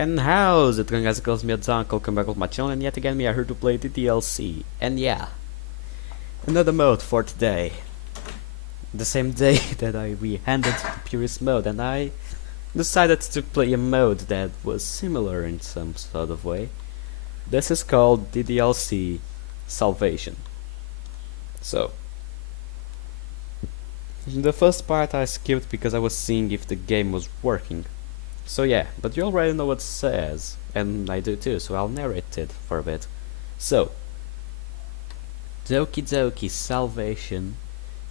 And how's it going, guys? It calls me Adonk. Welcome back with my channel, and yet again we are here to play DDLC. And yeah, another mode for today. The same day that we handed the purist mode, and I decided to play a mode that was similar in some sort of way. This is called DDLC Salvation. So, the first part I skipped because I was seeing if the game was working. So yeah, but you already know what it says, and I do too, so I'll narrate it for a bit. So, Doki Doki Salvation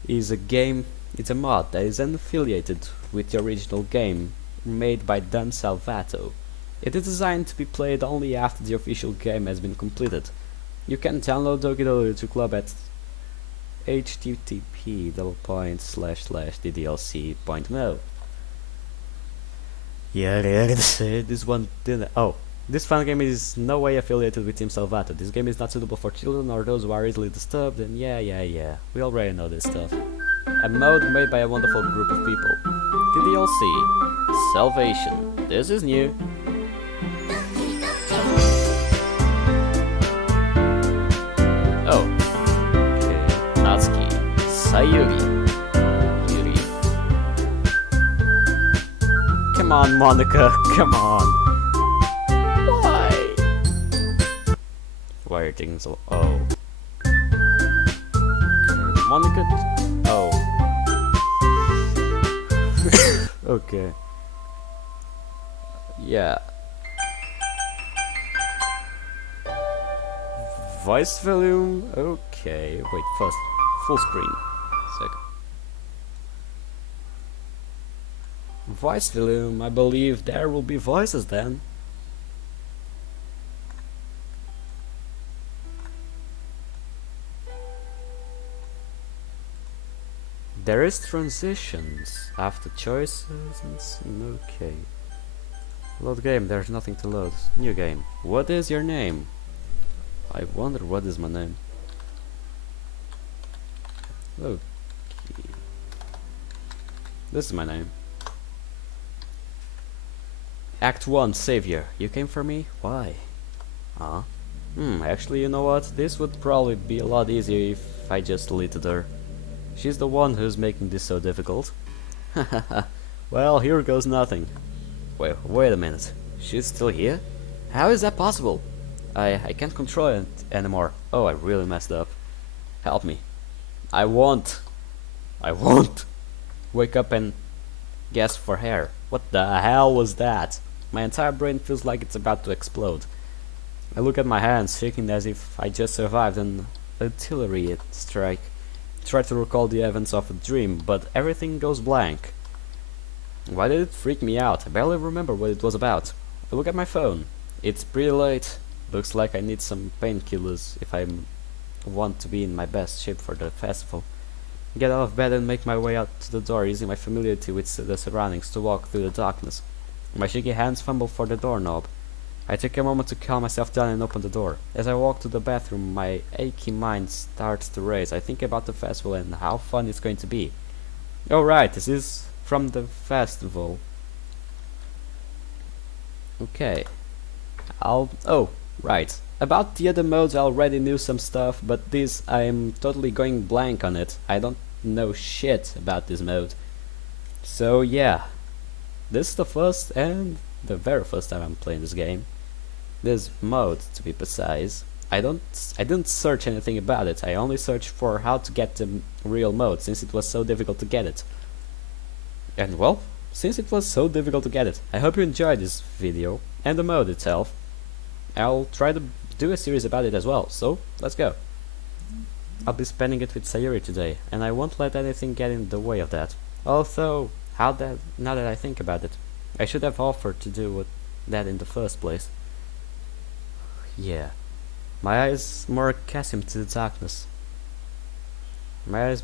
is a game, it's a mod that is unaffiliated with the original game made by Dan Salvato. It is designed to be played only after the official game has been completed. You can download Doki Doki to club at http://ddlc.no. Yeah, this one didn't. Oh, this fun game is no way affiliated with Team Salvato. This game is not suitable for children or those who are easily disturbed, and yeah. We already know this stuff. A mode made by a wonderful group of people. DDLC Salvation. This is new. Oh. Okay. Natsuki. Sayuri. Come on, Monica, come on. Why? Why are things so... Oh. Okay. Monica... Oh. Okay. Yeah. Voice volume? Okay. Wait, first. Full screen. Second. Voice volume, I believe there will be voices then. There is transitions after choices and scene. Okay. Load game, there's nothing to load. New game. What is your name? I wonder what is my name. Okay. This is my name. Act 1, Savior. You came for me? Why? Huh? Actually, you know what? This would probably be a lot easier if I just deleted her. She's the one who's making this so difficult. Well, here goes nothing. Wait a minute. She's still here? How is that possible? I can't control it anymore. Oh, I really messed up. Help me. I won't. Wake up and gasp for air. What the hell was that? My entire brain feels like it's about to explode. I look at my hands, shaking as if I just survived an artillery strike. Try to recall the events of a dream, but everything goes blank. Why did it freak me out? I barely remember what it was about. I look at my phone. It's pretty late. Looks like I need some painkillers if I want to be in my best shape for the festival. Get out of bed and make my way out to the door, using my familiarity with the surroundings to walk through the darkness. My shaky hands fumble for the doorknob. I take a moment to calm myself down and open the door. As I walk to the bathroom, my achy mind starts to race. I think about the festival and how fun it's going to be. Oh right, this is from the festival. Okay. Oh, right. About the other modes I already knew some stuff, but this I'm totally going blank on it. I don't know shit about this mode. So yeah. This is the first and the very first time I'm playing this game. This mode, to be precise. I didn't search anything about it. I only searched for how to get the real mode, since it was so difficult to get it. And well, since it was so difficult to get it, I hope you enjoyed this video and the mode itself. I'll try to do a series about it as well, so let's go. I'll be spending it with Sayuri today, and I won't let anything get in the way of that. Although, now that I think about it, I should have offered to do that in the first place. Yeah, my eyes more accustomed to the darkness. I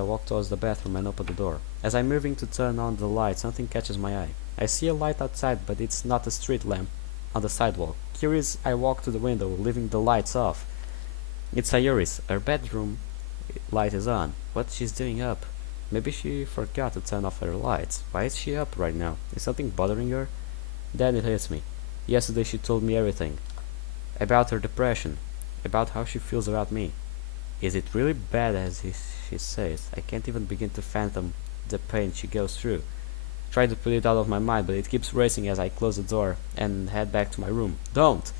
walk towards the bathroom and open the door. As I'm moving to turn on the light, something catches my eye. I see a light outside, but it's not a street lamp on the sidewalk. Curious, I walk to the window, leaving the lights off. It's Sayuri's. Her bedroom light is on. What she's doing up? Maybe she forgot to turn off her lights. Why is she up right now? Is something bothering her? Then it hits me. Yesterday she told me everything. About her depression. About how she feels about me. Is it really bad as she says? I can't even begin to fathom the pain she goes through. Try to put it out of my mind, but it keeps racing as I close the door and head back to my room. Don't!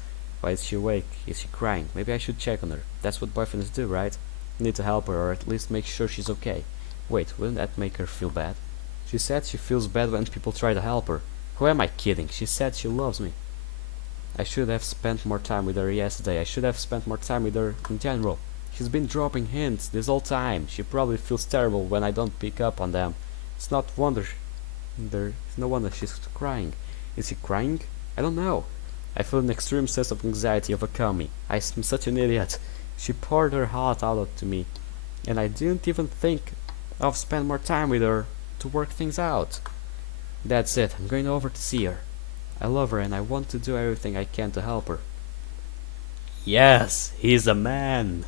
Why is she awake? Is she crying? Maybe I should check on her. That's what boyfriends do, right? Need to help her, or at least make sure she's okay. Wait, wouldn't that make her feel bad? She said she feels bad when people try to help her. Who am I kidding? She said she loves me. I should have spent more time with her yesterday. I should have spent more time with her in general. She's been dropping hints this whole time. She probably feels terrible when I don't pick up on them. It's no wonder she's crying. Is she crying? I don't know. I feel an extreme sense of anxiety overcome me. I'm such an idiot. She poured her heart out to me, and I didn't even think of spend more time with her to work things out. That's it. I'm going over to see her. I love her and I want to do everything I can to help her. Yes, he's a man.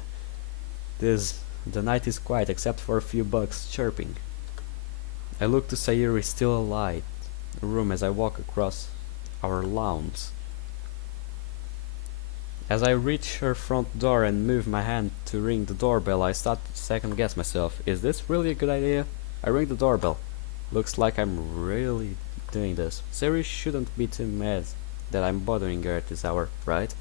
The night is quiet except for a few bugs chirping. I look to Sayuri still alight the room as I walk across our lawns. As I reach her front door and move my hand to ring the doorbell, I start to second guess myself. Is this really a good idea? I ring the doorbell. Looks like I'm really doing this. Sayuri shouldn't be too mad that I'm bothering her at this hour, right?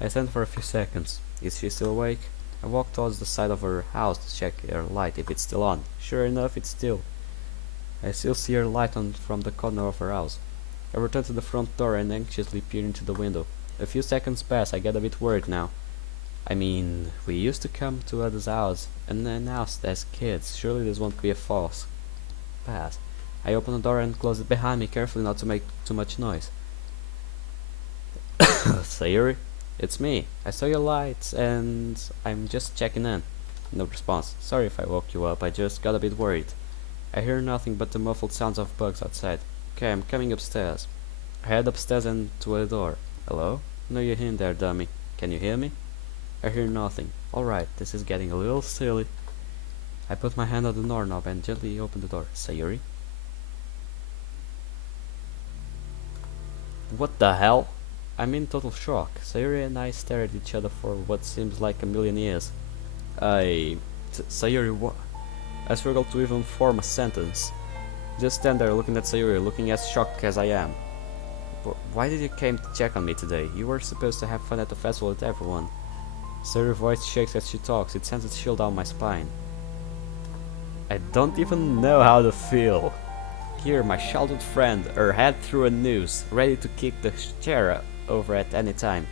I stand for a few seconds. Is she still awake? I walk towards the side of her house to check her light if it's still on. Sure enough, it's still. I still see her light on from the corner of her house. I return to the front door and anxiously peer into the window. A few seconds pass. I get a bit worried now. I mean, we used to come to others' house unannounced as kids. Surely this won't be a false pass. I open the door and close it behind me carefully not to make too much noise. Sayuri? It's me. I saw your lights and I'm just checking in. No response. Sorry if I woke you up. I just got a bit worried. I hear nothing but the muffled sounds of bugs outside. Okay, I'm coming upstairs. I head upstairs and to a door. Hello? No, you're in there, dummy. Can you hear me? I hear nothing. Alright, this is getting a little silly. I put my hand on the doorknob and gently open the door. Sayuri? What the hell? I'm in total shock. Sayuri and I stare at each other for what seems like a million years. Sayuri, what? I struggle to even form a sentence. Just stand there looking at Sayuri, looking as shocked as I am. Why did you came to check on me today? You were supposed to have fun at the festival with everyone. Sayuri's voice shakes as she talks. It sends a chill down my spine. I don't even know how to feel. Here, my childhood friend, her head through a noose, ready to kick the chair over at any time.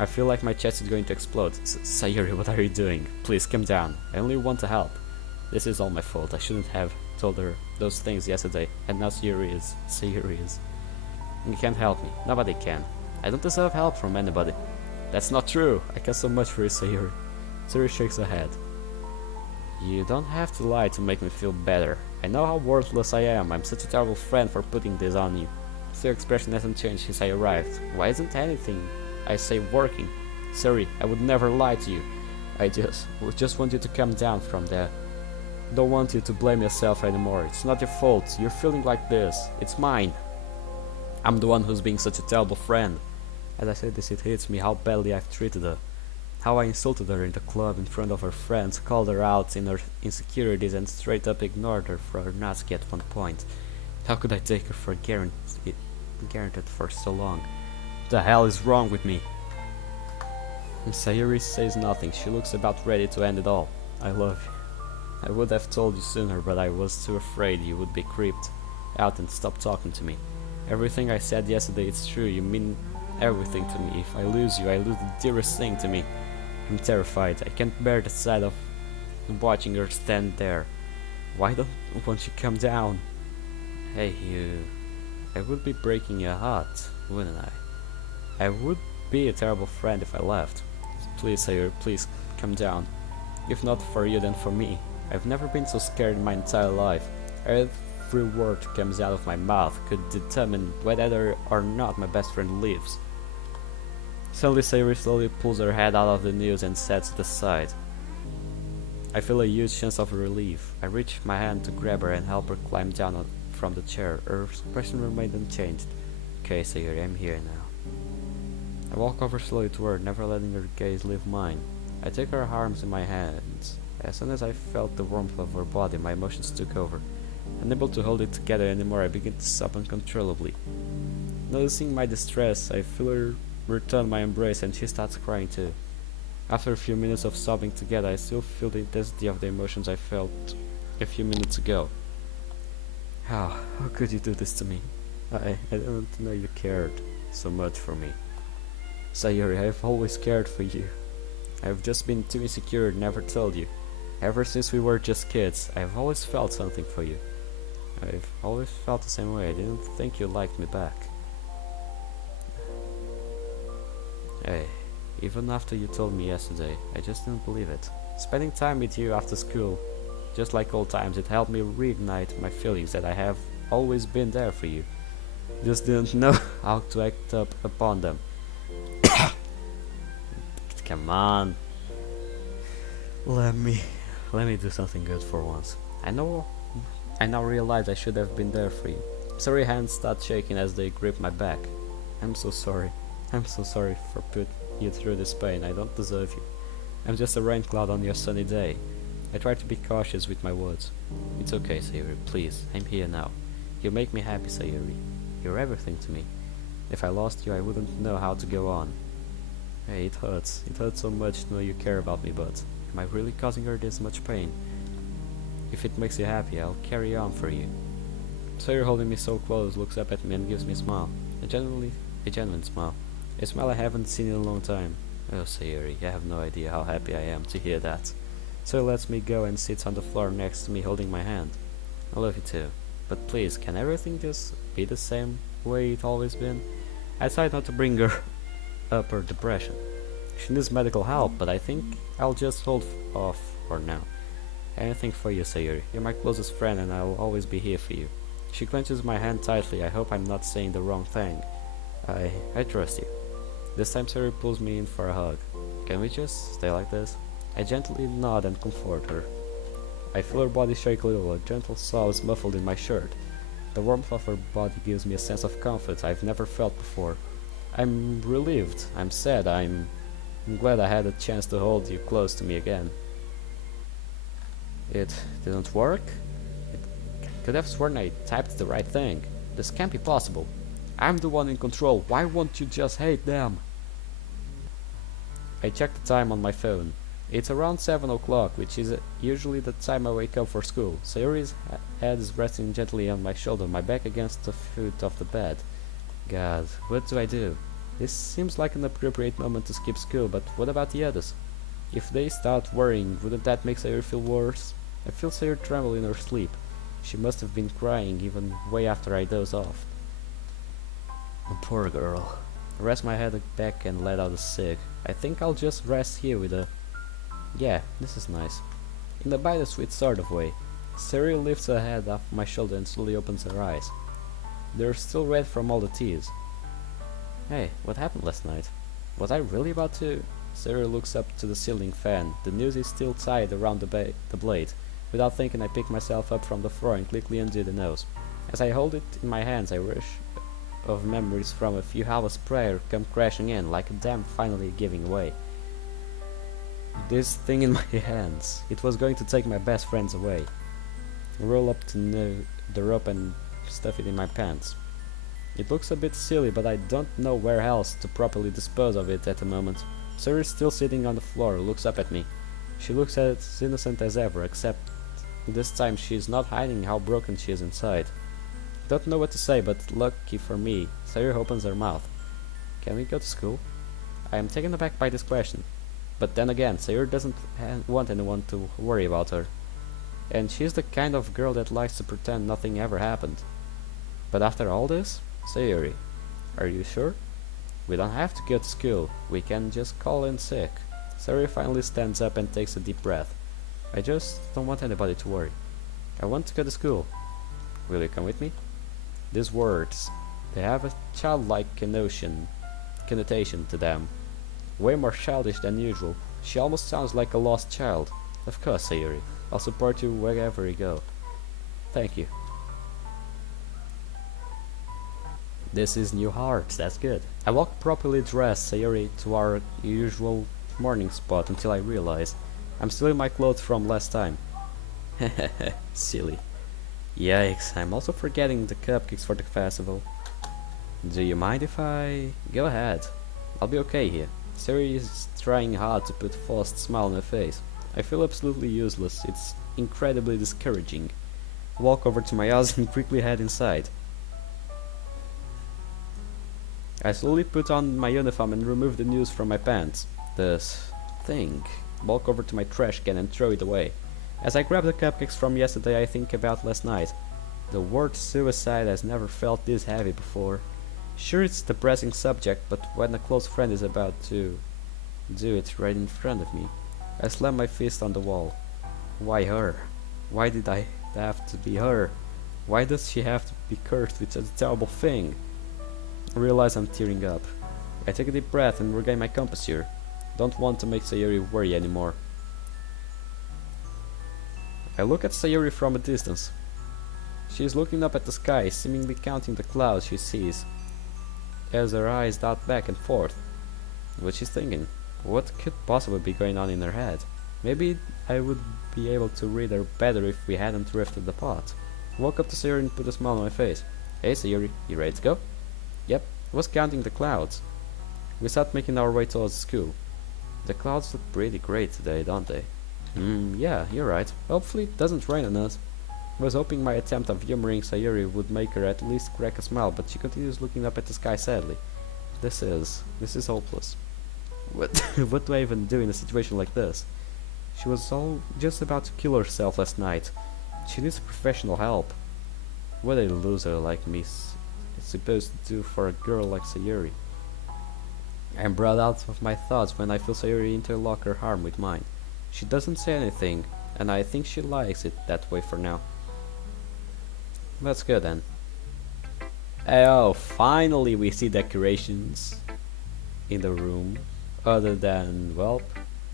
I feel like my chest is going to explode. Sayuri, what are you doing? Please, calm down. I only want to help. This is all my fault. I shouldn't have told her those things yesterday. And now Sayuri is. You can't help me. Nobody can. I don't deserve help from anybody. That's not true. I care so much for you, Sayuri. Sayuri shakes her head. You don't have to lie to make me feel better. I know how worthless I am. I'm such a terrible friend for putting this on you. Still, expression hasn't changed since I arrived. Why isn't anything I say working? Sorry, I would never lie to you. I just want you to come down from there. Don't want you to blame yourself anymore. It's not your fault. You're feeling like this. It's mine. I'm the one who's being such a terrible friend. As I say this, it hits me how badly I've treated her. How I insulted her in the club in front of her friends, called her out in her insecurities and straight up ignored her for her nasty at one point. How could I take her for granted for so long? What the hell is wrong with me? Sayuri says nothing. She looks about ready to end it all. I love you. I would have told you sooner, but I was too afraid you would be creeped out and stop talking to me. Everything I said yesterday is true. You mean everything to me. If I lose you, I lose the dearest thing to me. I'm terrified. I can't bear the sight of watching her stand there. Why won't you come down? Hey, you. I would be breaking your heart, wouldn't I? I would be a terrible friend if I left. Please, Sayuri, please come down. If not for you, then for me. I've never been so scared in my entire life. Every word that comes out of my mouth could determine whether or not my best friend lives. Suddenly, Sayuri slowly pulls her head out of the noose and sets it aside. I feel a huge sense of relief. I reach my hand to grab her and help her climb down from the chair. Her expression remained unchanged. okay, Sayuri, I'm here now. I walk over slowly to her, never letting her gaze leave mine. I take her arms in my hands. As soon as I felt the warmth of her body, my emotions took over. Unable to hold it together anymore, I begin to sob uncontrollably. Noticing my distress, I feel her return my embrace and she starts crying too. After a few minutes of sobbing together, I still feel the intensity of the emotions I felt a few minutes ago. How could you do this to me? I didn't know you cared so much for me. Sayuri, I've always cared for you. I've just been too insecure and never told you. Ever since we were just kids, I've always felt something for you. I've always felt the same way. I didn't think you liked me back. Hey, even after you told me yesterday, I just didn't believe it. Spending time with you after school, just like old times, it helped me reignite my feelings that I have always been there for you. Just didn't know how to act up upon them. Come on. Let me do something good for once. I now realize I should have been there for you. Sorry, hands start shaking as they grip my back. I'm so sorry. I'm so sorry for putting you through this pain. I don't deserve you. I'm just a rain cloud on your sunny day. I try to be cautious with my words. It's okay, Sayuri, please. I'm here now. You make me happy, Sayuri. You're everything to me. If I lost you, I wouldn't know how to go on. Hey, it hurts. It hurts so much to know you care about me, but am I really causing her this much pain? If it makes you happy, I'll carry on for you. Sayuri, holding me so close, looks up at me and gives me a smile. A genuine smile. A smile I haven't seen in a long time. Oh, Sayuri, you have no idea how happy I am to hear that. Sayuri lets me go and sits on the floor next to me, holding my hand. I love you too. But please, can everything just be the same way it's always been? I tried not to bring her up her depression. She needs medical help, but I think I'll just hold off for now. Anything for you, Sayuri. You're my closest friend and I'll always be here for you. She clenches my hand tightly. I hope I'm not saying the wrong thing. I trust you. This time Sayuri pulls me in for a hug. Can we just stay like this? I gently nod and comfort her. I feel her body shake a little. A gentle sob is muffled in my shirt. The warmth of her body gives me a sense of comfort I've never felt before. I'm relieved. I'm sad. I'm glad I had a chance to hold you close to me again. It didn't work? I could have sworn I typed the right thing. This can't be possible. I'm the one in control. Why won't you just hate them? I check the time on my phone. It's around 7 o'clock, which is usually the time I wake up for school. Sayuri's head is resting gently on my shoulder, my back against the foot of the bed. God, what do I do? This seems like an appropriate moment to skip school, but what about the others? If they start worrying, wouldn't that make Sayuri feel worse? I feel Sayuri tremble in her sleep. She must have been crying even way after I dozed off. Oh, poor girl. I rest my head back and let out a sigh. I think I'll just rest here with a... Yeah, this is nice. In a bittersweet sort of way. Sayuri lifts her head off my shoulder and slowly opens her eyes. They're still red from all the tears. Hey, what happened last night? Was I really about to... Sayuri looks up to the ceiling fan. The noose is still tied around the blade. Without thinking, I pick myself up from the floor and quickly undo the nose. As I hold it in my hands, I rush of memories from a few hours prior come crashing in, like a dam finally giving way. This thing in my hands, it was going to take my best friends away. I roll up to the rope and stuff it in my pants. It looks a bit silly, but I don't know where else to properly dispose of it at the moment. Sayuri is still sitting on the floor, looks up at me. She looks as innocent as ever, except this time she is not hiding how broken she is inside. Don't know what to say, but lucky for me, Sayuri opens her mouth. Can we go to school? I am taken aback by this question. But then again, Sayuri doesn't want anyone to worry about her. And she's the kind of girl that likes to pretend nothing ever happened. But after all this, Sayuri, are you sure? We don't have to go to school. We can just call in sick. Sayuri finally stands up and takes a deep breath. I just don't want anybody to worry. I want to go to school. Will you come with me? These words, they have a childlike connotation to them. Way more childish than usual. She almost sounds like a lost child. Of course, Sayuri. I'll support you wherever you go. Thank you. This is new heart, that's good. I walk properly dressed Sayori to our usual morning spot until I realize I'm still in my clothes from last time. Hehehe, silly. Yikes, I'm also forgetting the cupcakes for the festival. Do you mind if I... Go ahead. I'll be okay here. Sayori is trying hard to put a forced smile on her face. I feel absolutely useless. It's incredibly discouraging. Walk over to my house and quickly head inside. I slowly put on my uniform and remove the news from my pants. This thing. Walk over to my trash can and throw it away. As I grab the cupcakes from yesterday, I think about last night. The word suicide has never felt this heavy before. Sure, it's a depressing subject, but when a close friend is about to do it right in front of me, I slam my fist on the wall. Why her? Why did I have to be her? Why does she have to be cursed with such a terrible thing? I realize I'm tearing up. I take a deep breath and regain my composure. Don't want to make Sayori worry anymore. I look at Sayori from a distance. She is looking up at the sky, seemingly counting the clouds she sees, as her eyes dart back and forth. What she's thinking? What could possibly be going on in her head? Maybe I would be able to read her better if we hadn't drifted apart. I walk up to Sayori and put a smile on my face. Hey Sayori, you ready to go? Yep, I was counting the clouds. We start making our way towards school. The clouds look pretty great today, don't they? Yeah, you're right. Hopefully it doesn't rain on us. I was hoping my attempt of humoring Sayori would make her at least crack a smile, but she continues looking up at the sky sadly. This is hopeless. What what do I even do in a situation like this? She was all just about to kill herself last night. She needs professional help. What a loser like me is supposed to do for a girl like Sayori. I am brought out of my thoughts when I feel Sayori interlock her arm with mine. She doesn't say anything, and I think she likes it that way for now. Let's go then. Oh, finally we see decorations in the room, other than, well,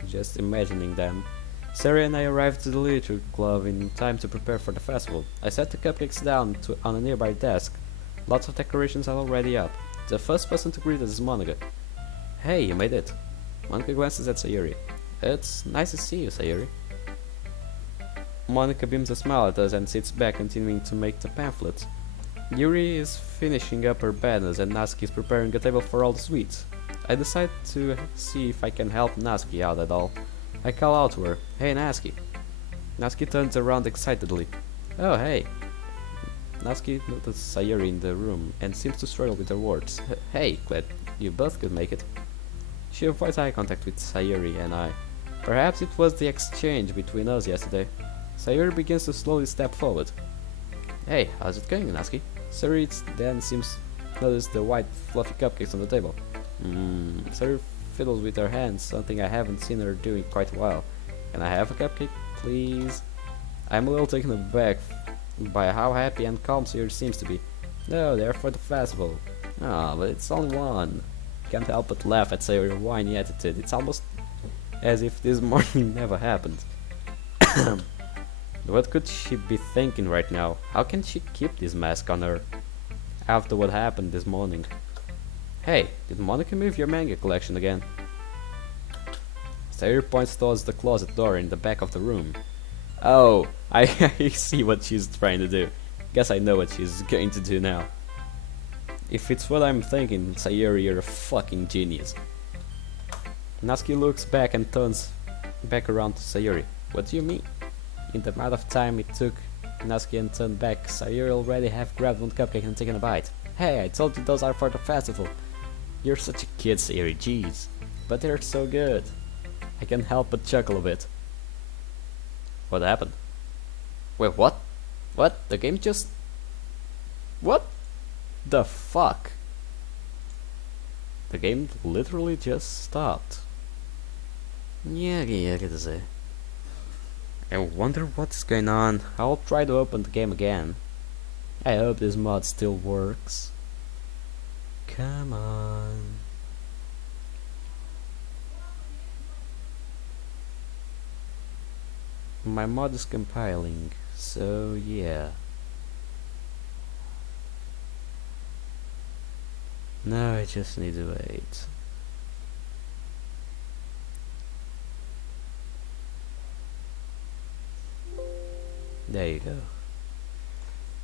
just imagining them. Sarah and I arrived to the literature club in time to prepare for the festival. I set the cupcakes down on a nearby desk. Lots of decorations are already up. The first person to greet us is Monica. Hey, you made it. Monica glances at Sayori. It's nice to see you, Sayori. Monica beams a smile at us and sits back, continuing to make the pamphlets. Yuri is finishing up her banners and Natsuki is preparing a table for all the sweets. I decide to see if I can help Natsuki out at all. I call out to her, Hey Natsuki. Natsuki turns around excitedly. Oh hey. Natsuki notices Sayori in the room and seems to struggle with her words. Hey, glad you both could make it. She avoids eye contact with Sayori and I. Perhaps it was the exchange between us yesterday. Sayori begins to slowly step forward. Hey, how's it going, Natsuki? Sayori then seems to notice the white fluffy cupcakes on the table. Sayori fiddles with her hands, something I haven't seen her doing quite a while. Can I have a cupcake, please? I'm a little taken aback by how happy and calm Sayori seems to be. No, they're for the festival. Ah, but it's only one. Can't help but laugh at Sayori's whiny attitude. It's almost as if this morning never happened. What could she be thinking right now? How can she keep this mask on her after what happened this morning? Hey, did Monica move your manga collection again? Sayori points towards the closet door in the back of the room. Oh, I see what she's trying to do. Guess I know what she's going to do now. If it's what I'm thinking, Sayori, you're a fucking genius. Natsuki looks back and turns back around to Sayori. What do you mean? In the amount of time it took Natsuki and turned back, Sayori already have grabbed one cupcake and taken a bite. Hey, I told you those are for the festival. You're such a kid, Sayori, jeez. But they're so good. I can't help but chuckle a bit. What happened? Wait, what? What? The game just... What? The fuck? The game literally just stopped. Yeah, quer dizer. I wonder what's going on. I'll try to open the game again. I hope this mod still works. Come on. My mod is compiling, so yeah. Now I just need to wait. There you go.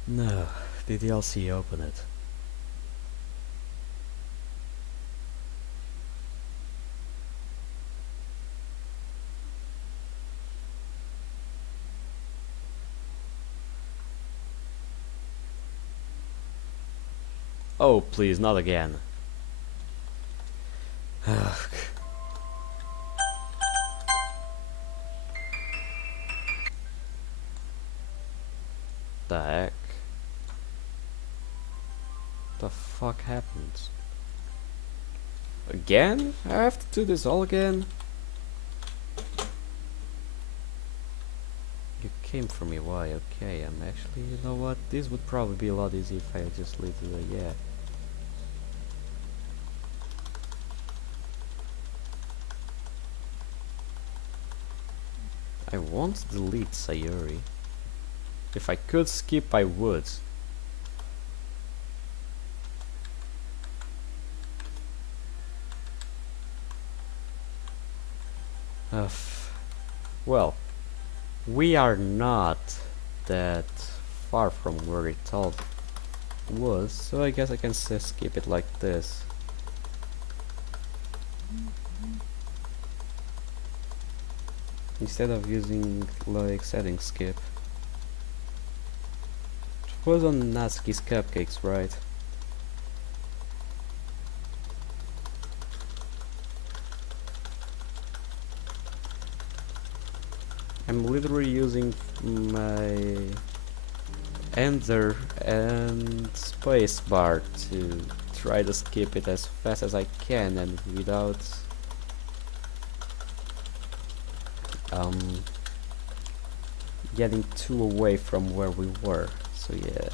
No, DDLC, open it. Oh, please, not again. Ugh. The heck? The fuck happened? Again? I have to do this all again? You came for me, why? Okay, I'm actually, you know what? This would probably be a lot easier if I just leave it, yeah. I won't delete Sayuri. If I could skip, I would. Well, we are not that far from where it all was, so I guess I can skip it like this. Instead of using like setting skip. It was on Natsuki's cupcakes, right? I'm literally using my enter and space bar to try to skip it as fast as I can and without getting too away from where we were. So yeah.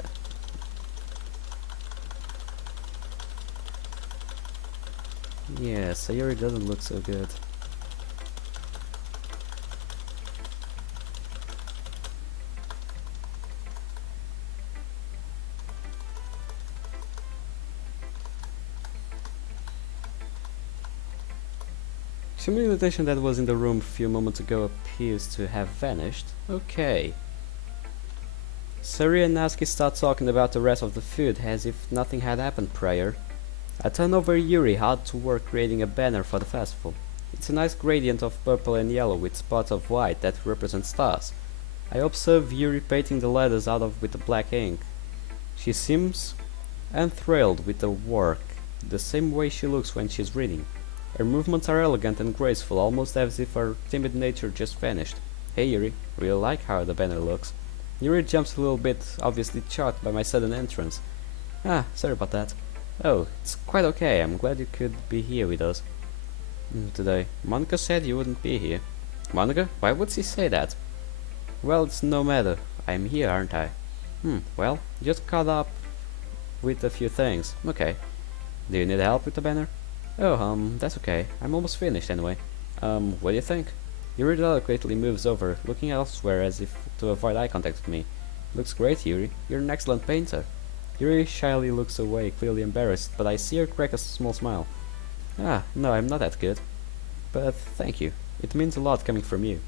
Yeah, Sayuri doesn't look so good. Simulation that was in the room a few moments ago appears to have vanished. Okay. Sari and Natsuki start talking about the rest of the food as if nothing had happened prior. I turn over Yuri hard to work creating a banner for the festival. It's a nice gradient of purple and yellow with spots of white that represent stars. I observe Yuri painting the letters out of with the black ink. She seems enthralled with the work, the same way she looks when she's reading. Her movements are elegant and graceful, almost as if her timid nature just vanished. Hey Yuri, really like how the banner looks. Yuri jumps a little bit, obviously shocked by my sudden entrance. Ah, sorry about that. Oh, it's quite okay, I'm glad you could be here with us today. Monica said you wouldn't be here. Monica? Why would she say that? Well, it's no matter. I'm here, aren't I? Well, just caught up with a few things. Okay. Do you need help with the banner? Oh, that's okay. I'm almost finished anyway. What do you think? Yuri delicately moves over, looking elsewhere as if to avoid eye contact with me. Looks great, Yuri. You're an excellent painter. Yuri shyly looks away, clearly embarrassed, but I see her crack a small smile. Ah, no, I'm not that good. But thank you. It means a lot coming from you.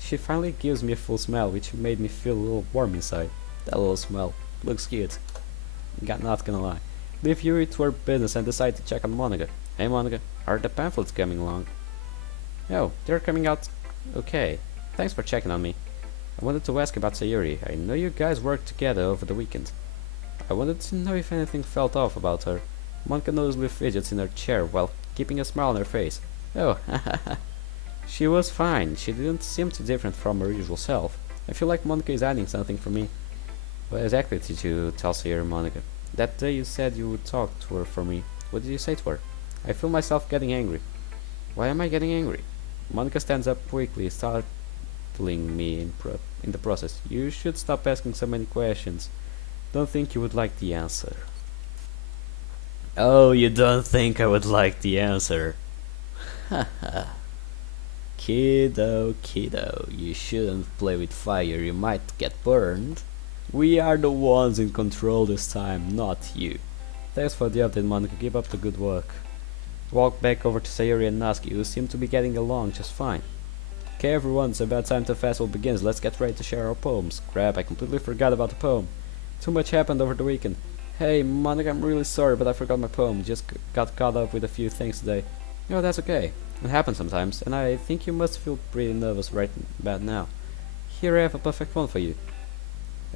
She finally gives me a full smile, which made me feel a little warm inside. That little smile. Looks cute. Not gonna lie. Leave Yuri to her business and decide to check on Monica. Hey Monica, are the pamphlets coming along? Oh, they're coming out okay. Thanks for checking on me. I wanted to ask about Sayuri. I know you guys worked together over the weekend. I wanted to know if anything felt off about her. Monica noticeably fidgets in her chair while keeping a smile on her face. Oh, she was fine. She didn't seem too different from her usual self. I feel like Monica is hiding something from me. What exactly did you tell Sayuri, Monica? That day you said you would talk to her for me. What did you say to her? I feel myself getting angry. Why am I getting angry? Monica stands up quickly, startling me in the process. You should stop asking so many questions. Don't think you would like the answer. Oh, you don't think I would like the answer? Haha. Kiddo, you shouldn't play with fire, you might get burned. We are the ones in control this time, not you. Thanks for the update, Monica. Keep up the good work. Walk back over to Sayuri and Natsuki, who seem to be getting along just fine. Okay, everyone, it's about time the festival begins. Let's get ready to share our poems. Crap, I completely forgot about the poem. Too much happened over the weekend. Hey, Monica, I'm really sorry, but I forgot my poem. Just got caught up with a few things today. No, that's okay. It happens sometimes, and I think you must feel pretty nervous right about now. Here I have a perfect one for you.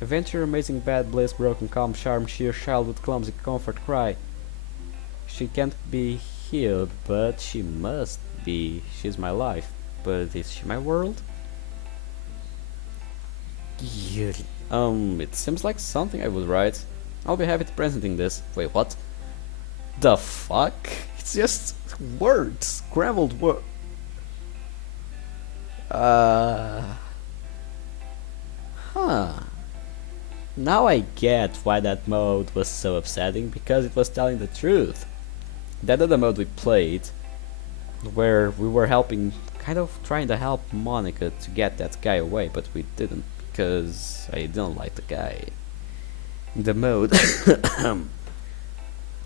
Adventure, amazing, bad, bliss, broken, calm, charm, sheer, childhood, clumsy, comfort, cry. She can't be here, but she must be. She's my life, but is she my world? It seems like something I would write. I'll be happy to presenting this. Wait, what? The fuck? It's just words, scrambled words. Now I get why that mode was so upsetting, because it was telling the truth. That other mode we played, where we were kind of trying to help Monica to get that guy away, but we didn't, because I didn't like the guy in the mode.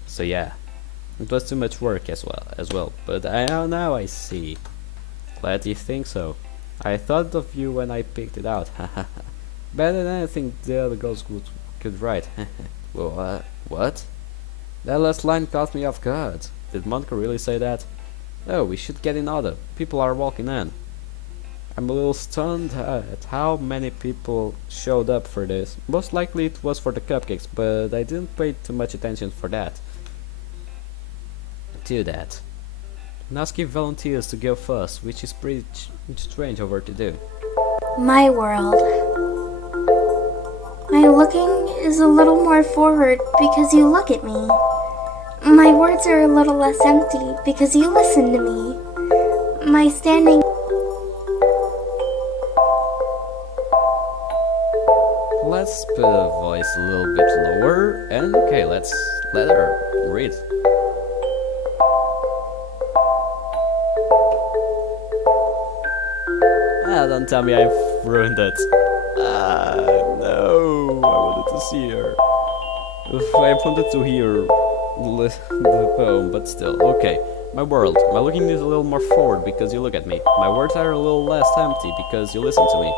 So yeah, it was too much work as well. But now I see. Glad you think so. I thought of you when I picked it out. Better than anything the other girls could write. Well, what? That last line caught me off guard. Did Monica really say that? Oh, we should get in order. People are walking in. I'm a little stunned at how many people showed up for this. Most likely it was for the cupcakes, but I didn't pay too much attention for that. To that. Natsuki volunteers to go first, which is pretty strange of her to do. My world. My looking is a little more forward because you look at me. My words are a little less empty because you listen to me. My standing... Let's put the voice a little bit lower, and okay, let's let her read. Don't tell me I've ruined it. No, I wanted to see her. I wanted to hear the poem, but still. Okay, my world. My looking is a little more forward because you look at me. My words are a little less empty because you listen to me.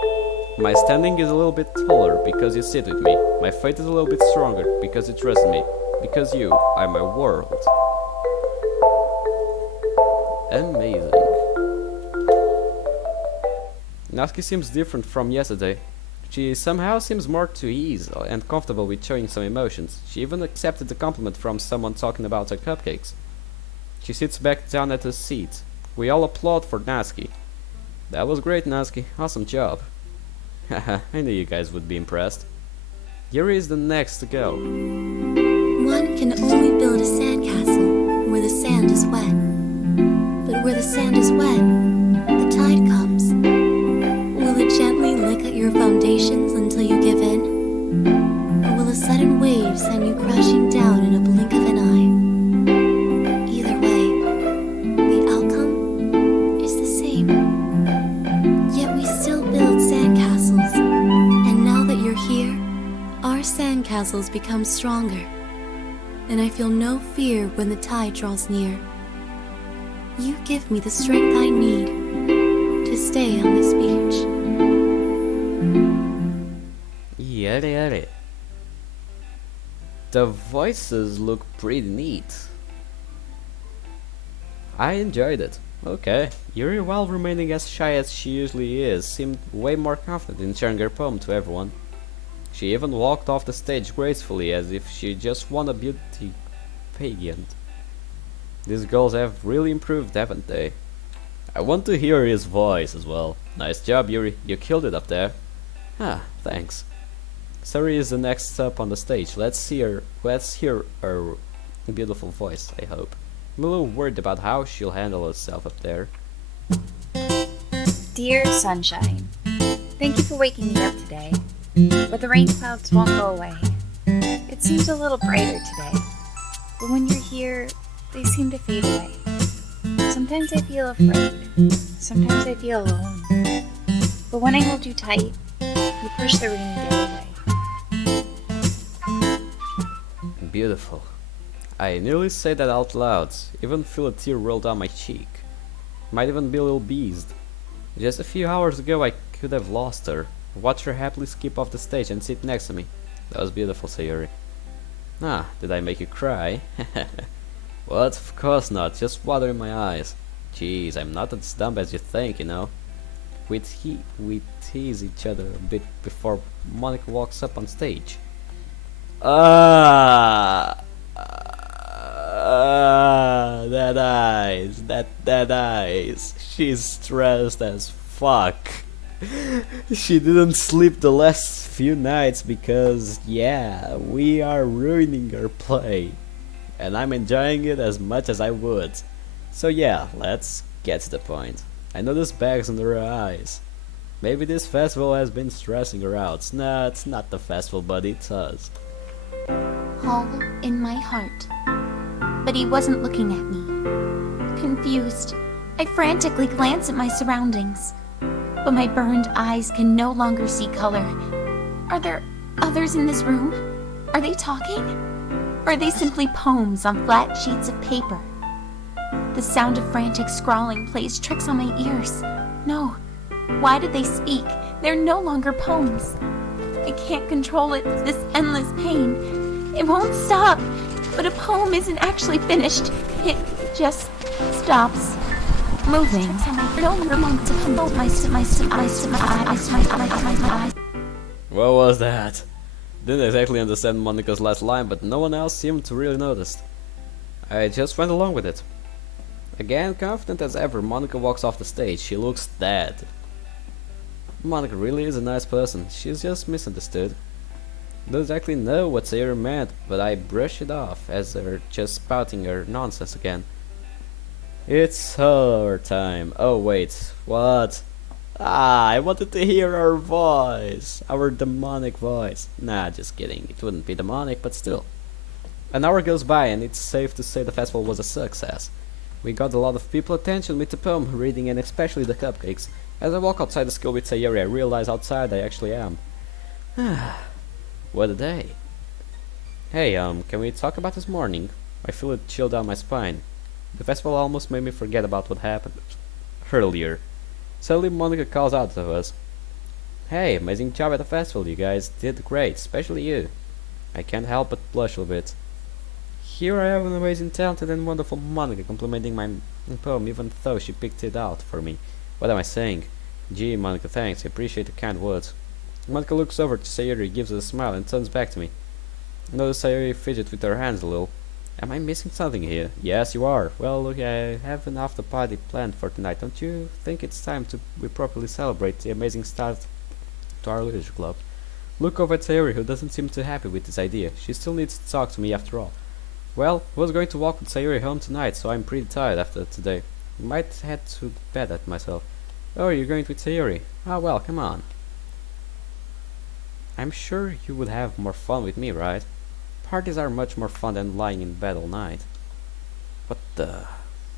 My standing is a little bit taller because you sit with me. My faith is a little bit stronger because you trust me. Because you are my world. Amazing. Natsuki seems different from yesterday. She somehow seems more at ease and comfortable with showing some emotions. She even accepted the compliment from someone talking about her cupcakes. She sits back down at her seat. We all applaud for Natsuki. That was great, Natsuki. Awesome job. Haha, I knew you guys would be impressed. Yuri is the next to go. One can only build a sandcastle where the sand is wet. But where the sand is wet, the tide comes. Will it gently lick at your foundations until you give in? Or will a sudden wave send you crashing down in a blink of an eye? Either way, the outcome is the same. Yet we still build sandcastles, and now that you're here, our sandcastles become stronger, and I feel no fear when the tide draws near. You give me the strength I need to stay on this beach. Yare. The voices look pretty neat. I enjoyed it. Okay, Yuri, while remaining as shy as she usually is, seemed way more confident in sharing her poem to everyone. She even walked off the stage gracefully as if she just won a beauty pageant. These girls have really improved, haven't they? I want to hear his voice as well. Nice job, Yuri. You killed it up there. Ah, thanks. Sari is the next up on the stage. Let's hear her beautiful voice, I hope. I'm a little worried about how she'll handle herself up there. Dear sunshine, thank you for waking me up today, but the rain clouds won't go away. It seems a little brighter today, but when you're here, they seem to fade away. Sometimes I feel afraid, sometimes I feel alone, but when I hold you tight, you push the rainy day away. Beautiful. I nearly said that out loud, even feel a tear roll down my cheek. Might even be a little beazed. Just a few hours ago I could have lost her, watched her happily skip off the stage and sit next to me. That was beautiful, Sayuri. Ah, did I make you cry? What? Of course not, just water in my eyes. Jeez, I'm not as dumb as you think, you know. We tease each other a bit before Monica walks up on stage. That eyes. She's stressed as fuck. She didn't sleep the last few nights because, yeah, we are ruining her play. And I'm enjoying it as much as I would. So yeah, let's get to the point. I notice bags under her eyes. Maybe this festival has been stressing her out. Nah, it's not the festival, but it's us. Hollow in my heart. But he wasn't looking at me. Confused, I frantically glance at my surroundings. But my burned eyes can no longer see color. Are there others in this room? Are they talking? Or are they simply poems on flat sheets of paper? The sound of frantic scrawling plays tricks on my ears. No. Why did they speak? They're no longer poems. I can't control it, this endless pain. It won't stop. But a poem isn't actually finished. It just stops moving. No longer want to come out my What was that? Didn't exactly understand Monica's last line, but no one else seemed to really notice. I just went along with it. Again, confident as ever, Monica walks off the stage. She looks dead. Monica really is a nice person. She's just misunderstood. Don't exactly know what Sayuri meant, but I brush it off as her just spouting her nonsense again. It's her time. Oh wait, what? Ah, I wanted to hear her voice. Our demonic voice. Nah, just kidding. It wouldn't be demonic, but still. An hour goes by and it's safe to say the festival was a success. We got a lot of people attention with the poem reading and especially the cupcakes. As I walk outside the school with Sayuri, I realize outside I actually am. What a day. Hey, can we talk about this morning? I feel a chill down my spine. The festival almost made me forget about what happened earlier. Suddenly Monica calls out to us. Hey, amazing job at the festival, you guys did great, especially you. I can't help but blush a little bit. Here I have an amazing, talented and wonderful Monica complimenting my poem even though she picked it out for me. What am I saying? Gee, Monica, thanks, I appreciate the kind words. Monica looks over to Sayuri, gives us a smile and turns back to me. I notice Sayuri fidget with her hands a little. Am I missing something here? Yes, you are. Well, look, I have an after party planned for tonight. Don't you think it's time we properly celebrate the amazing start to our literature club? Look over at Sayuri, who doesn't seem too happy with this idea. She still needs to talk to me after all. Well, I was going to walk with Sayuri home tonight, so I'm pretty tired after today. Might head to bed at myself. Oh, you're going with Sayuri? Ah, well, come on. I'm sure you would have more fun with me, right? Parties are much more fun than lying in bed all night. What the...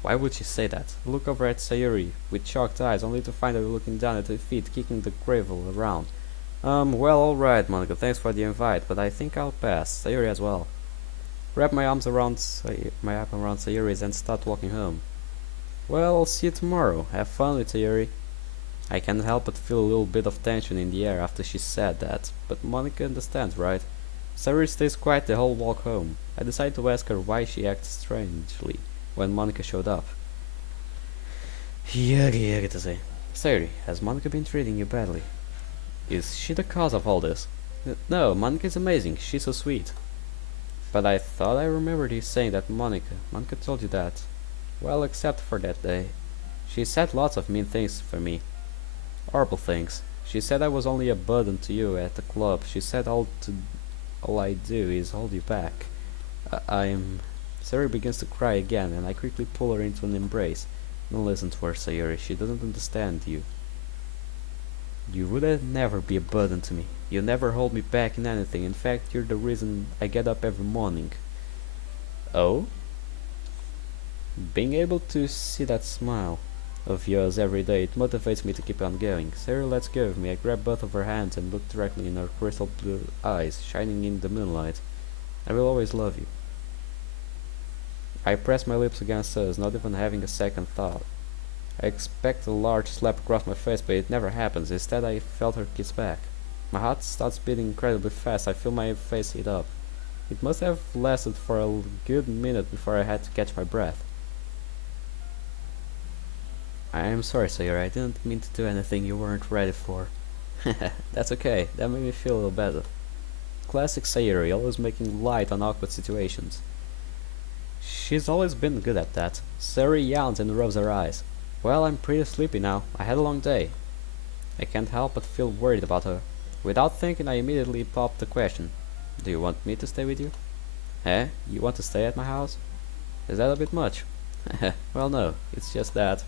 Why would she say that? I look over at Sayuri with shocked eyes, only to find her looking down at her feet, kicking the gravel around. Well, alright, Monica, thanks for the invite, but I think I'll pass. Sayuri as well. Wrap my arm around Sayuri's and start walking home. Well, I'll see you tomorrow. Have fun with Sayuri. I can't help but feel a little bit of tension in the air after she said that, but Monica understands, right? Sayuri stays quiet the whole walk home. I decide to ask her why she acted strangely when Monica showed up. Sayuri, has Monica been treating you badly? Is she the cause of all this? No, Monica is amazing. She's so sweet. But I thought I remembered you saying that Monica told you that. Well, except for that day. She said lots of mean things for me. Horrible things. She said I was only a burden to you at the club. She said all I do is hold you back. Sayuri begins to cry again, and I quickly pull her into an embrace. Don't listen to her, Sayuri. She doesn't understand you. You would never be a burden to me. You never hold me back in anything. In fact, you're the reason I get up every morning. Oh? Being able to see that smile of yours every day, it motivates me to keep on going. Sayuri lets go of me. I grab both of her hands and look directly in her crystal blue eyes, shining in the moonlight. I will always love you. I pressed my lips against hers, not even having a second thought. I expect a large slap across my face, but it never happens. Instead, I felt her kiss back. My heart starts beating incredibly fast. I feel my face heat up. It must have lasted for a good minute before I had to catch my breath. I am sorry, Sayori. I didn't mean to do anything you weren't ready for. That's okay. That made me feel a little better. Classic Sayori, always making light on awkward situations. She's always been good at that. Sayori yawns and rubs her eyes. Well, I'm pretty sleepy now. I had a long day. I can't help but feel worried about her. Without thinking, I immediately popped the question. Do you want me to stay with you? Eh? You want to stay at my house? Is that a bit much? Well, no. It's just that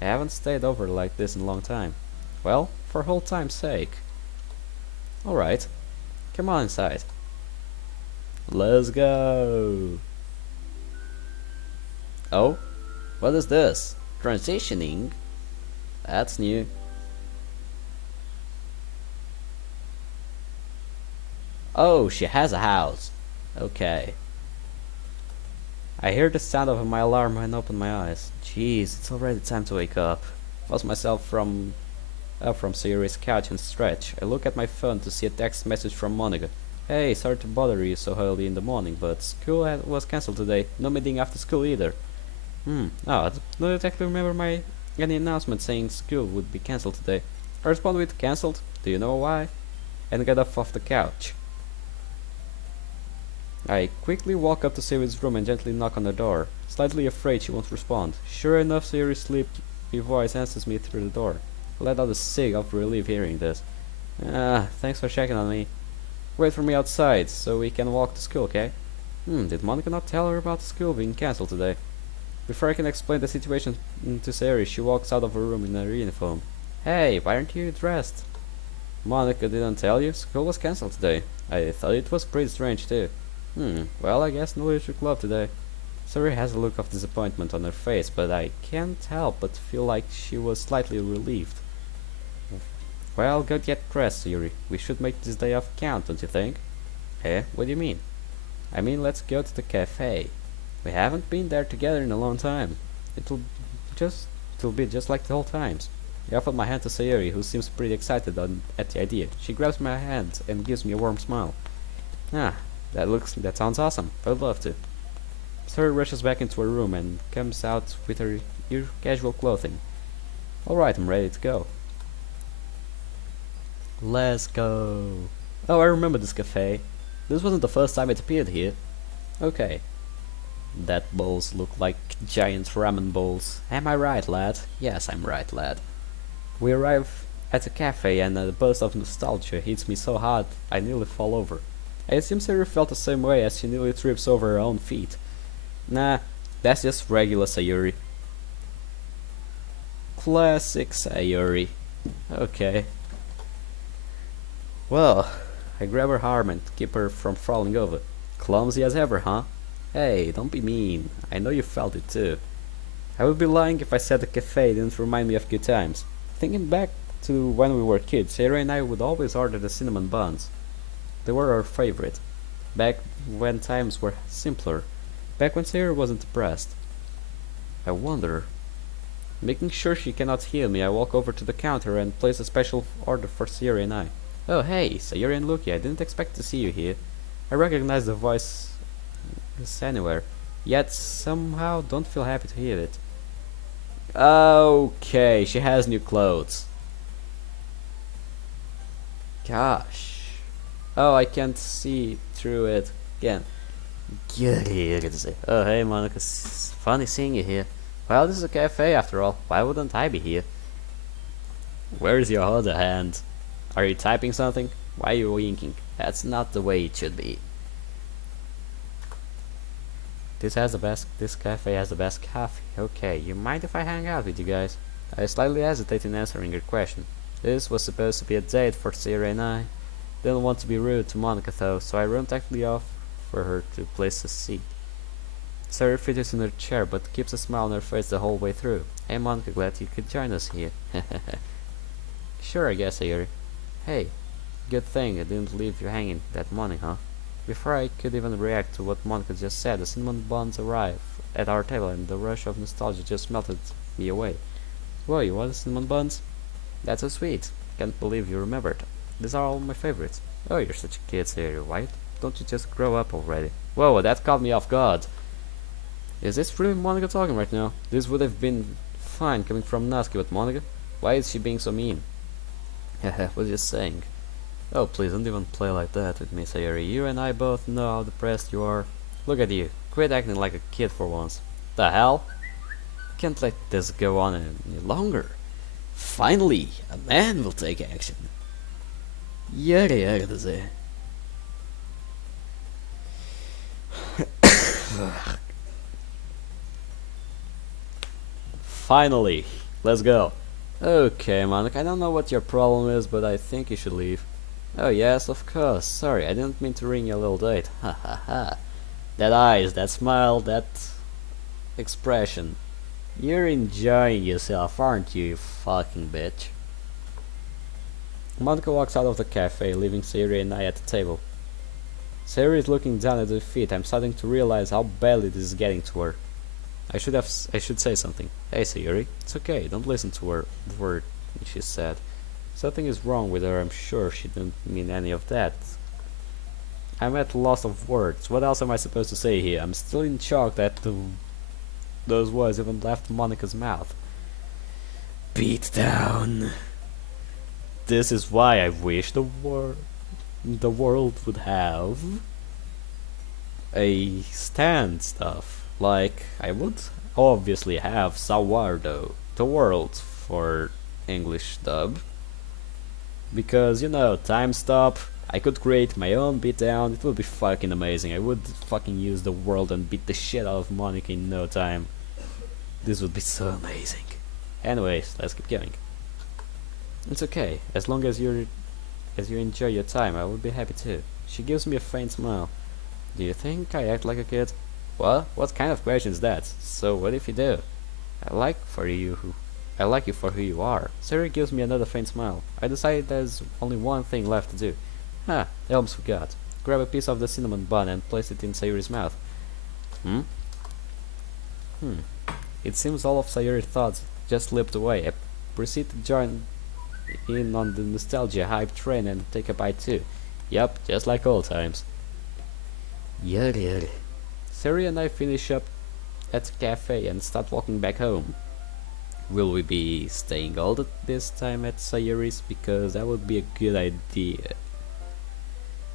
I haven't stayed over like this in a long time. Well, for old time's sake. Alright. Come on inside. Let's go. Oh? What is this? Transitioning? That's new. Oh, she has a house. Okay. I hear the sound of my alarm and open my eyes. Jeez, it's already time to wake up. Toss myself up from Sayori's couch and stretch. I look at my phone to see a text message from Monica. Hey, sorry to bother you so early in the morning, but school was cancelled today. No meeting after school either. Oh, I don't exactly remember any announcement saying school would be cancelled today. I respond with cancelled. Do you know why? And get off the couch. I quickly walk up to Sayori's room and gently knock on the door, slightly afraid she won't respond. Sure enough, Sayori's sleepy voice answers me through the door. I let out a sigh of relief hearing this. Thanks for checking on me. Wait for me outside, so we can walk to school, okay? Did Monica not tell her about the school being cancelled today? Before I can explain the situation to Sayori, she walks out of her room in her uniform. Hey, why aren't you dressed? Monica didn't tell you? School was cancelled today. I thought it was pretty strange too. Well, I guess no leadership club today. Sayori has a look of disappointment on her face, but I can't help but feel like she was slightly relieved. Well, go get dressed, Sayori. We should make this day off count, don't you think? Eh? What do you mean? I mean, let's go to the cafe. We haven't been there together in a long time. It'll be just like the old times. I offered my hand to Sayori, who seems pretty excited at the idea. She grabs my hand and gives me a warm smile. That sounds awesome. I'd love to. Sayori rushes back into her room and comes out with her casual clothing. Alright, I'm ready to go. Let's go. Oh, I remember this cafe. This wasn't the first time it appeared here. Okay. That bowls look like giant ramen bowls. Am I right, lad? Yes, I'm right, lad. We arrive at a cafe and a burst of nostalgia hits me so hard I nearly fall over. I assume Sayori felt the same way as she nearly trips over her own feet. Nah, that's just regular Sayori. Classic Sayori. Okay. Well, I grab her arm and keep her from falling over. Clumsy as ever, huh? Hey, don't be mean. I know you felt it too. I would be lying if I said the cafe didn't remind me of good times. Thinking back to when we were kids, Sayori and I would always order the cinnamon buns. They were our favorite. Back when times were simpler. Back when Sayori wasn't depressed. I wonder. Making sure she cannot hear me, I walk over to the counter and place a special order for Sayori and I. Oh hey, Sayori and Luki, I didn't expect to see you here. I recognize the voice anywhere, yet somehow don't feel happy to hear it. Okay, she has new clothes. Gosh. Oh, I can't see through it again. Oh, hey, Monica. It's funny seeing you here. Well, this is a cafe after all. Why wouldn't I be here? Where's your other hand? Are you typing something? Why are you winking? That's not the way it should be. This cafe has the best coffee. Okay, you mind if I hang out with you guys? I slightly hesitate in answering your question. This was supposed to be a date for Sayori and I. Didn't want to be rude to Monica though, so I reluctantly offer her to place a seat. Sayori fidgets in her chair but keeps a smile on her face the whole way through. Hey Monica, glad you could join us here. Sure, I guess, Sayori. Hey, good thing I didn't leave you hanging that morning, huh? Before I could even react to what Monica just said, the cinnamon buns arrive at our table, and the rush of nostalgia just melted me away. Whoa, you want cinnamon buns? That's so sweet. Can't believe you remembered. These are all my favorites. Oh, you're such a kid, Sayori. Why don't you just grow up already? Whoa, that caught me off guard. Is this really Monica talking right now? This would have been fine coming from Natsuki, but Monica? Why is she being so mean? Haha, was just saying. Oh, please don't even play like that with me, Sayori. You and I both know how depressed you are. Look at you. Quit acting like a kid for once. The hell? Can't let this go on any longer. Finally, a man will take action. Yada yada ze. Finally, let's go. Okay, Monica, I don't know what your problem is, but I think you should leave. Oh yes, of course. Sorry, I didn't mean to ruin your little date. Ha ha ha. That eyes, that smile, that expression. You're enjoying yourself, aren't you, you fucking bitch? Monica walks out of the cafe, leaving Sayori and I at the table. Sayori is looking down at her feet. I'm starting to realize how badly this is getting to her. I should say something. Hey, Sayori, it's okay. Don't listen to her word she said. Something is wrong with her. I'm sure she didn't mean any of that. I'm at loss of words. What else am I supposed to say here? I'm still in shock that those words even left Monica's mouth. Beat down. This is why I wish the world would have a stand stuff. Like, I would obviously have Sourdough, the world for English dub. Because, you know, time stop, I could create my own beatdown, it would be fucking amazing. I would fucking use the world and beat the shit out of Monica in no time. This would be so amazing. Anyways, let's keep going. It's okay, as long as you enjoy your time, I would be happy too. She gives me a faint smile. Do you think I act like a kid? Well, what kind of question is that? So what if you do? I like you for who you are. Sayori gives me another faint smile. I decide there's only one thing left to do. I almost forgot. Grab a piece of the cinnamon bun and place it in Sayori's mouth. It seems all of Sayori's thoughts just slipped away. I proceed to join in on the nostalgia hype train and take a bite too. Yep, just like old times. Yada. Sayori and I finish up at the cafe and start walking back home. Will we be staying all this time at Sayori's? Because that would be a good idea.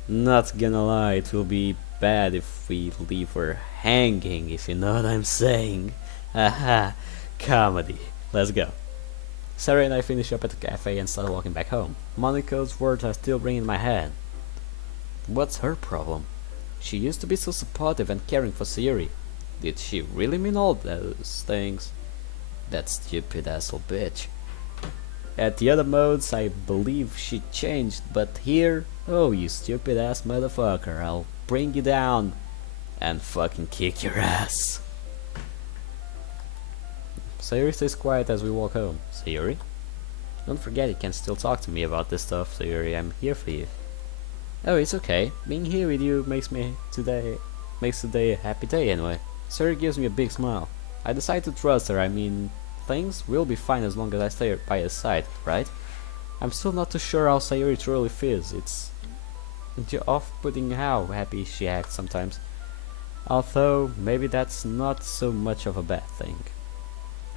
Not gonna lie, it will be bad if we leave her hanging, if you know what I'm saying. Haha, comedy. Let's go. Sayori and I finish up at the cafe and start walking back home. Monica's words are still ringing in my head. What's her problem? She used to be so supportive and caring for Sayori. Did she really mean all those things? That stupid asshole bitch. At the other modes, I believe she changed, but here, oh, you stupid ass motherfucker, I'll bring you down and fucking kick your ass. Sayori stays quiet as we walk home. Sayori? Don't forget you can still talk to me about this stuff, Sayori. I'm here for you. Oh, it's okay. Being here with you makes today a happy day anyway. Sayori gives me a big smile. I decide to trust her. I mean, things will be fine as long as I stay by her side, right? I'm still not too sure how Sayori truly feels. It's off-putting how happy she acts sometimes. Although, maybe that's not so much of a bad thing.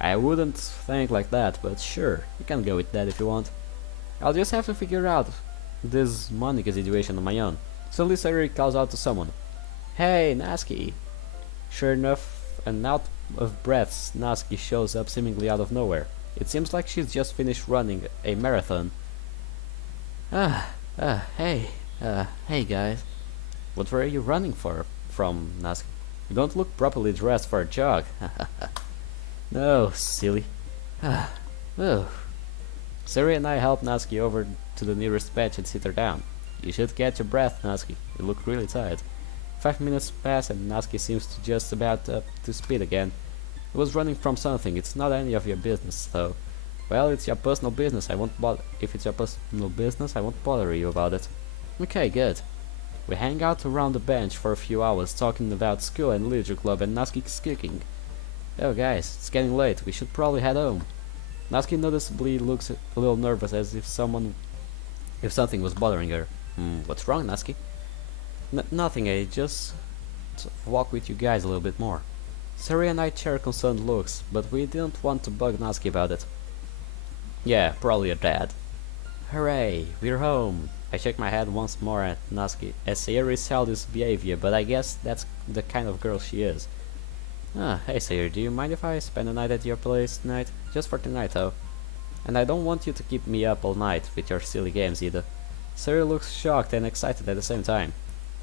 I wouldn't think like that, but sure, you can go with that if you want. I'll just have to figure out this Monica situation on my own. Suddenly Sayori calls out to someone. Hey, Natsuki! Sure enough, an out of breath Natsuki shows up seemingly out of nowhere. It seems like she's just finished running a marathon. Hey guys. What were you running from, Natsuki? You don't look properly dressed for a jog. No, silly. Oh. Sayori and I help Natsuki over to the nearest bench and sit her down. You should catch your breath, Natsuki. You look really tired. 5 minutes pass and Natsuki seems to just about up to speed again. He was running from something. It's not any of your business, though. Well, it's your personal business. If it's your personal business, I won't bother you about it. Okay, good. We hang out around the bench for a few hours talking about school and literature club, and Natsuki's cooking. Oh guys, it's getting late, we should probably head home. Natsuki noticeably looks a little nervous, as if something was bothering her. What's wrong, Natsuki? Nothing, I just walk with you guys a little bit more. Sari and I share concerned looks, but we didn't want to bug Natsuki about it. Yeah, probably your dad. Hooray, we're home. I shake my head once more at Natsuki, as Sayori saw this behavior, but I guess that's the kind of girl she is. Hey Sayori, do you mind if I spend the night at your place tonight? Just for tonight though. And I don't want you to keep me up all night with your silly games either. Sayori looks shocked and excited at the same time.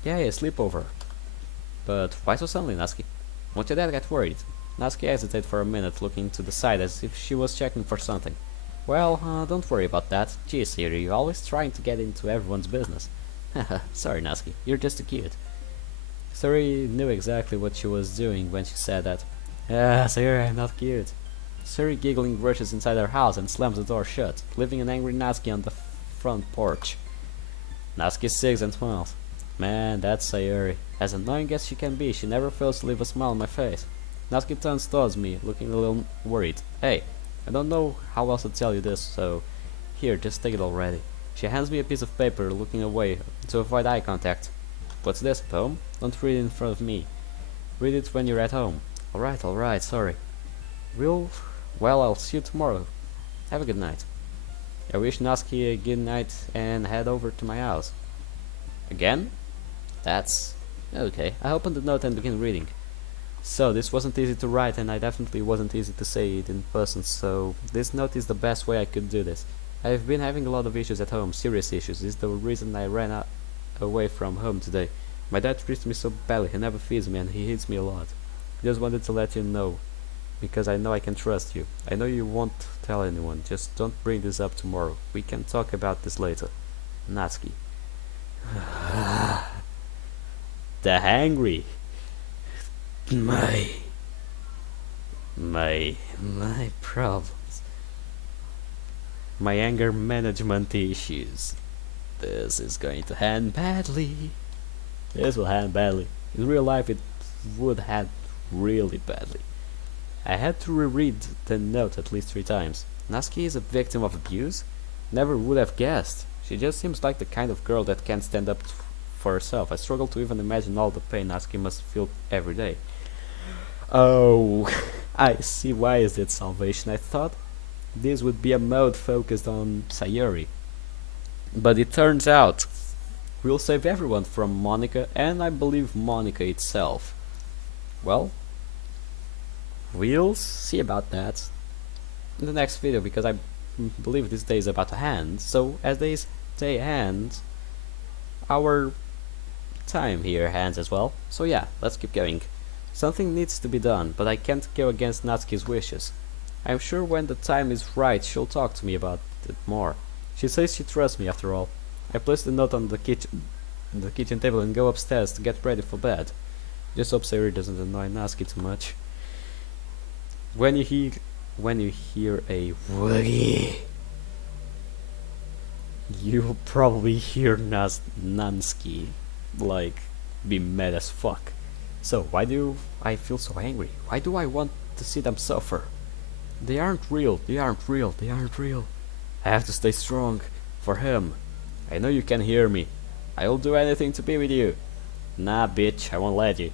Yeah, sleepover. But why so suddenly, Natsuki? Won't your dad get worried? Natsuki hesitated for a minute, looking to the side as if she was checking for something. Well, don't worry about that. Gee, Sayori, you're always trying to get into everyone's business. Haha, sorry Natsuki, you're just too cute. Sayori knew exactly what she was doing when she said that. Sayori, I'm not cute. Sayori giggling rushes inside her house and slams the door shut, leaving an angry Natsuki on the front porch. Natsuki sighs and smiles. Man, that's Sayori. As annoying as she can be, she never fails to leave a smile on my face. Natsuki turns towards me, looking a little worried. Hey, I don't know how else to tell you this, so here, just take it already. She hands me a piece of paper, looking away to avoid eye contact. What's this, a poem? Don't read it in front of me. Read it when you're at home. Alright, sorry. Well, I'll see you tomorrow. Have a good night. I wish Natsuki a good night and head over to my house. Again? That's okay. I opened the note and began reading. So this wasn't easy to write, and I definitely wasn't easy to say it in person, so this note is the best way I could do this. I've been having a lot of issues at home, serious issues. This is the reason I ran away from home today. My dad treats me so badly, he never feeds me and he hits me a lot. Just wanted to let you know, because I know I can trust you. I know you won't tell anyone, just don't bring this up tomorrow. We can talk about this later. Natsuki. The hangry. My problems. My anger management issues. This is going to end badly. This will end badly. In real life it would end really badly. I had to reread the note at least 3 times. Natsuki is a victim of abuse? Never would have guessed. She just seems like the kind of girl that can't stand up for herself. I struggle to even imagine all the pain Natsuki must feel every day. Oh, I see why is it Salvation. I thought this would be a mode focused on Sayori. But it turns out we'll save everyone from Monica, and I believe Monica itself. Well, we'll see about that in the next video, because I believe this day is about to end. So as this day ends, our time here ends as well. So yeah, let's keep going. Something needs to be done, but I can't go against Natsuki's wishes. I'm sure when the time is right she'll talk to me about it more. She says she trusts me after all. I place the note on the kitchen table and go upstairs to get ready for bed. Just hope Sayori doesn't annoy Natsuki too much. When you hear a woogie, you'll probably hear Natsuki like be mad as fuck. So why do I feel so angry? Why do I want to see them suffer? They aren't real. They aren't real. They aren't real. I have to stay strong for him. I know you can hear me. I'll do anything to be with you. Nah, bitch, I won't let you.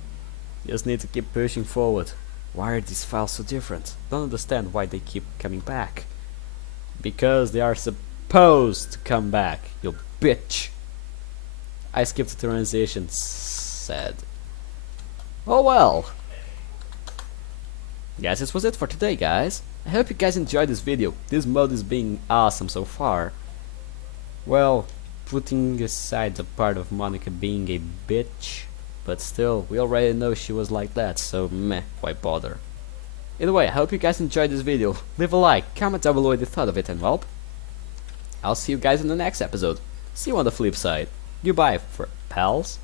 Just need to keep pushing forward. Why are these files so different? Don't understand why they keep coming back. Because they are supposed to come back, you bitch. I skipped the transition. Sad. Oh well. Guys, this was it for today, guys. I hope you guys enjoyed this video. This mode is being awesome so far. Well, putting aside the part of Monica being a bitch, but still, we already know she was like that, so meh, why bother? Either way, I hope you guys enjoyed this video. Leave a like, comment down below what you thought of it, and well, I'll see you guys in the next episode. See you on the flip side. Goodbye, pals.